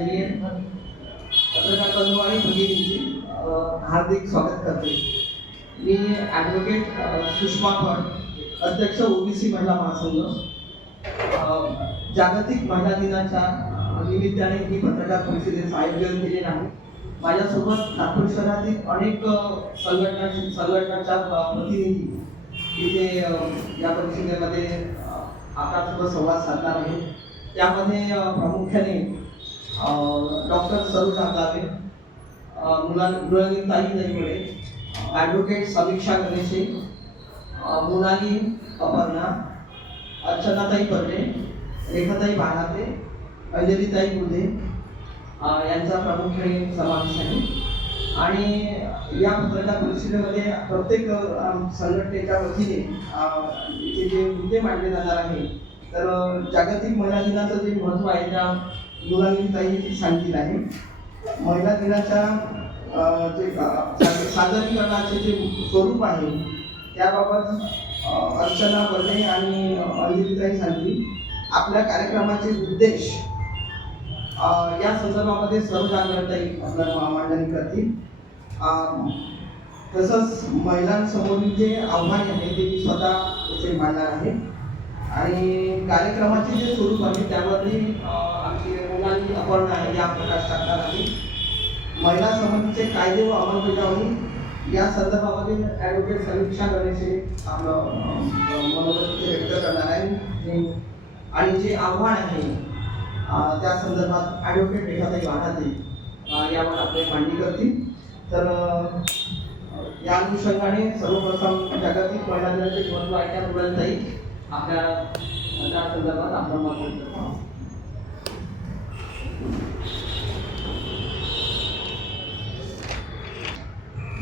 पत्रकार बंधू आणि भगिनींचे हार्दिक स्वागत करते. मी ॲडव्होकेट सुषमा फड, अध्यक्ष ओबीसी महिला महासंघ. जागतिक महिला दिनाच्या निमित्ताने ही पत्रकार परिषदेचं आयोजन केलेलं आहे. माझ्यासोबत नागपूर शहरातील अनेक संघटनांच्या प्रतिनिधी इथे या परिषदेमध्ये आपल्यासोबत संवाद साधणार आहे. त्यामध्ये प्रामुख्याने डॉक्टर सरोज आंदावे, मृणालिनी दैवडे, ॲडव्होकेट समीक्षा गणेशे, मोनाली अपर्णा, अर्चनाताई पर्रे, रेखाताई बाणाते, अंजलीताई बुधे यांचा प्रामुख्याने समावेश आहे. आणि या पत्रकार परिषदेमध्ये प्रत्येक संघटनेच्या वतीने इथे जे मुद्दे मांडले जाणार आहे, तर जागतिक महिला दिनाचं जे महत्त्व आहे त्या मृणालिनीताई सांगितलं आहे. महिला दिनाच्या जे सादरीकरणाचे जे स्वरूप आहे त्याबाबत अर्चना पर्रे आणि अंजलीताई सांगतील. आपल्या कार्यक्रमाचे उद्देश या संदर्भामध्ये सर्व जागृताई आपल्या मांडणी करतील. तसंच महिलांसमोरील जे आव्हाने आहे ते मी स्वतः इथे मांडणार आहे. आणि कार्यक्रमाचे जे स्वरूप आहे त्यावरही आमची मोनाली अपर्णा या प्रकाश टाकणार आहे. महिला संबंधीचे कायदे व अंमलबजावणी या संदर्भामध्ये ॲडव्होकेट समीक्षा गणेशे आपलं मनोगत व्यक्त करणार आहे. आणि जे आव्हान आहे त्या संदर्भात ॲडव्होकेट रेखाताई बाणाते यावर आपले मांडणी करतील. तर या अनुषंगाने सर्वप्रथम जागतिक महिला दिनाचे महत्त्व आहे त्या मृणालिनीताई आपल्या त्या संदर्भात आपण मत व्यक्त करतो.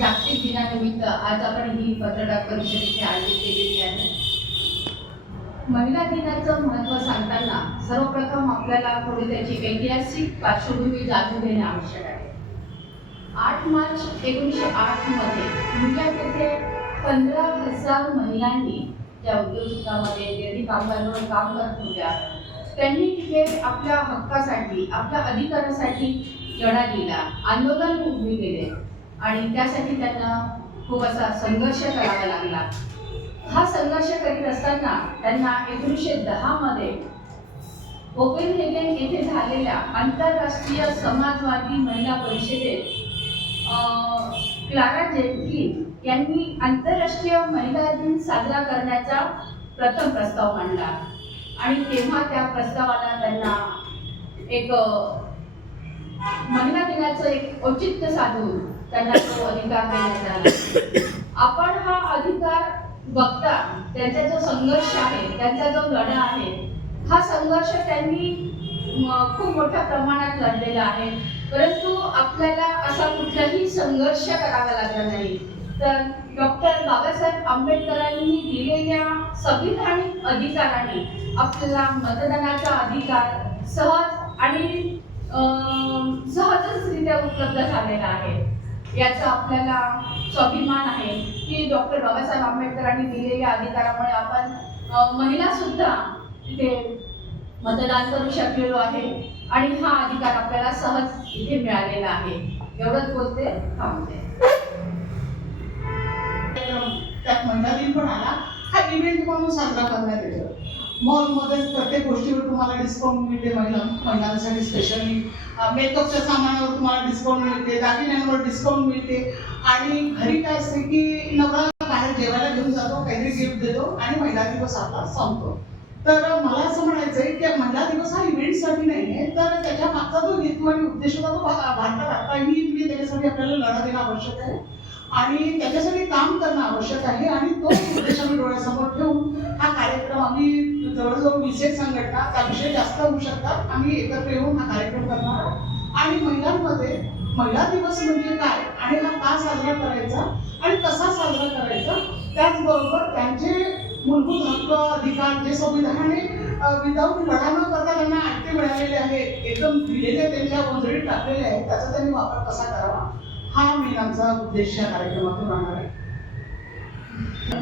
जागतिक दिनानिमित्त आज आपण ही पत्रकार परिषद इथे आयोजित केलेली आहे. महिला दिनाचं महत्त्व सांगताना सर्वप्रथम आपल्याला थोडी त्याची ऐतिहासिक पार्श्वभूमी जाणून घेणे आवश्यक आहे. 8 मार्च 1908 मध्ये मुंबई येथे 15,000 महिलांनी त्या उद्योजकामध्ये डेअरी कामगारांवर काम करत होत्या. त्यांनी तिथे आपल्या हक्कासाठी, आपल्या अधिकारासाठी लढा दिला, आंदोलन उभे केले आणि त्यासाठी त्यांना खूप असा संघर्ष करावा लागला. हा संघर्ष करीत असताना त्यांना 1910 मध्ये कोपेनहेगन येथे झालेल्या आंतरराष्ट्रीय समाजवादी महिला परिषदेत क्लारा झेटकिन यांनी आंतरराष्ट्रीय महिला दिन साजरा करण्याचा प्रथम प्रस्ताव मांडला आणि तेव्हा त्या प्रस्तावाला त्यांना एक महिला दिनाचं एक औचित्य साधून त्यांना तो अधिकार देण्यात आला. आपण हा अधिकार बघता त्यांचा जो संघर्ष आहे, त्यांचा जो लढा आहे, हा संघर्ष त्यांनी खूप मोठ्या प्रमाणात लढलेला आहे. परंतु आपल्याला असा कुठलाही संघर्ष करावा लागला नाही. तर डॉक्टर बाबासाहेब आंबेडकरांनी दिलेल्या संविधानिक अधिकाराने आपल्याला मतदानाचा अधिकार सहज आणि सहजरित्या उपलब्ध झालेला आहे. याचा आपल्याला स्वाभिमान आहे की डॉक्टर बाबासाहेब आंबेडकरांनी दिलेल्या अधिकारामुळे आपण महिला सुद्धा इथे मतदान करू शकलेलो आहे आणि हा अधिकार आपल्याला सहज इथे मिळालेला आहे. एवढंच बोलते, थांबते. त्यात महिला दिन पण आला. हा इव्हेंट म्हणून साजरा करण्यात येतो. मॉलमध्ये प्रत्येक गोष्टीवर तुम्हाला डिस्काउंट मिळते. महिलांसाठी स्पेशली मेकअपच्या सामानावर तुम्हाला डिस्काउंट मिळते, दागिन्यांवर डिस्काउंट मिळते. आणि घरी काय असते की नवरा बाहेर जेवायला घेऊन जातो, काहीतरी गिफ्ट देतो आणि महिला दिवस आपला संपतो. तर मला असं म्हणायचं आहे की महिला दिवस हा इव्हेंटसाठी नाही आहे, तर त्याच्या मागचा जो हेतू आणि उद्देश होता तो भारतात आताही त्याच्यासाठी आपल्याला लढा देणं आवश्यक आहे आणि त्याच्यासाठी काम करणं आवश्यक आहे. आणि तो उद्देश आम्ही डोळ्यासमोर ठेवून हा कार्यक्रम आम्ही जवळजवळ 20 संघटना, त्याविषयी जास्त होऊ शकतात, आम्ही एकत्र येऊन हा कार्यक्रम करणार आहोत. आणि महिलांमध्ये महिला दिवस म्हणजे काय आणि हा का साजरा करायचा आणि कसा साजरा करायचा, त्याचबरोबर त्यांचे मूलभूत हक्क अधिकार जे संविधानाने विदाऊट लढा न करता त्यांना आयते मिळालेले आहेत, एकदम दिलेले त्यांच्या वंजळीत टाकलेले आहेत, त्याचा त्यांनी वापर कसा करावा हा मेन आमचा उद्देश या कार्यक्रमातून राहणार आहे.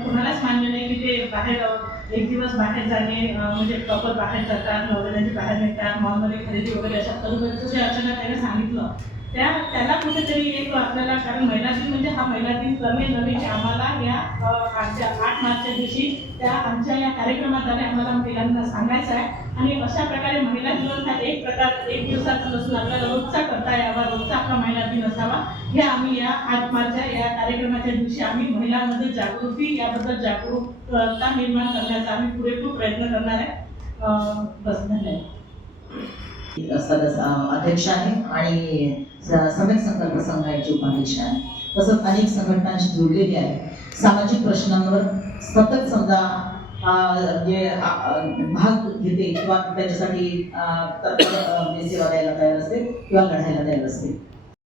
कुणालाच मान्य नाही की ते बाहेर एक दिवस बाहेर जाणे म्हणजे प्रॉपर बाहेर जातात, नवऱ्याची बाहेर निघतात, मॉलमध्ये खरेदी वगैरे अशा करून जे अर्चना त्याने सांगितलं त्याला कुठेतरी एक आपल्याला, कारण महिला दिन म्हणजे हा महिला दिन कमी नव्हे आम्हाला या आमच्या 8 मार्चच्या दिवशी त्या आमच्या या कार्यक्रमाद्वारे आम्हाला महिलांना सांगायचं आहे. आणि अशा प्रकारे महिला दिवस हा एक दिवसाचा नसून आपल्याला रोजचा करता यावा, रोजचा आपला महिला दिन असावा, हे आम्ही या 8 मार्चच्या या कार्यक्रमाच्या दिवशी आम्ही महिलांमध्ये जागृती याबद्दल जागरूकता निर्माण करण्याचा आम्ही पुरेपूर प्रयत्न करणार आहे. बस धन्यवाद. अध्यक्ष आहे आणि सम्यक संकल्प संघाची उपाध्यक्ष आहे. तसंच अनेक संघटनांशी जोडलेली आहे. सामाजिक प्रश्नांवर सतत समजा जे भाग घेते किंवा त्याच्यासाठी सेवा द्यायला तयार असते किंवा लढायला तयार असते.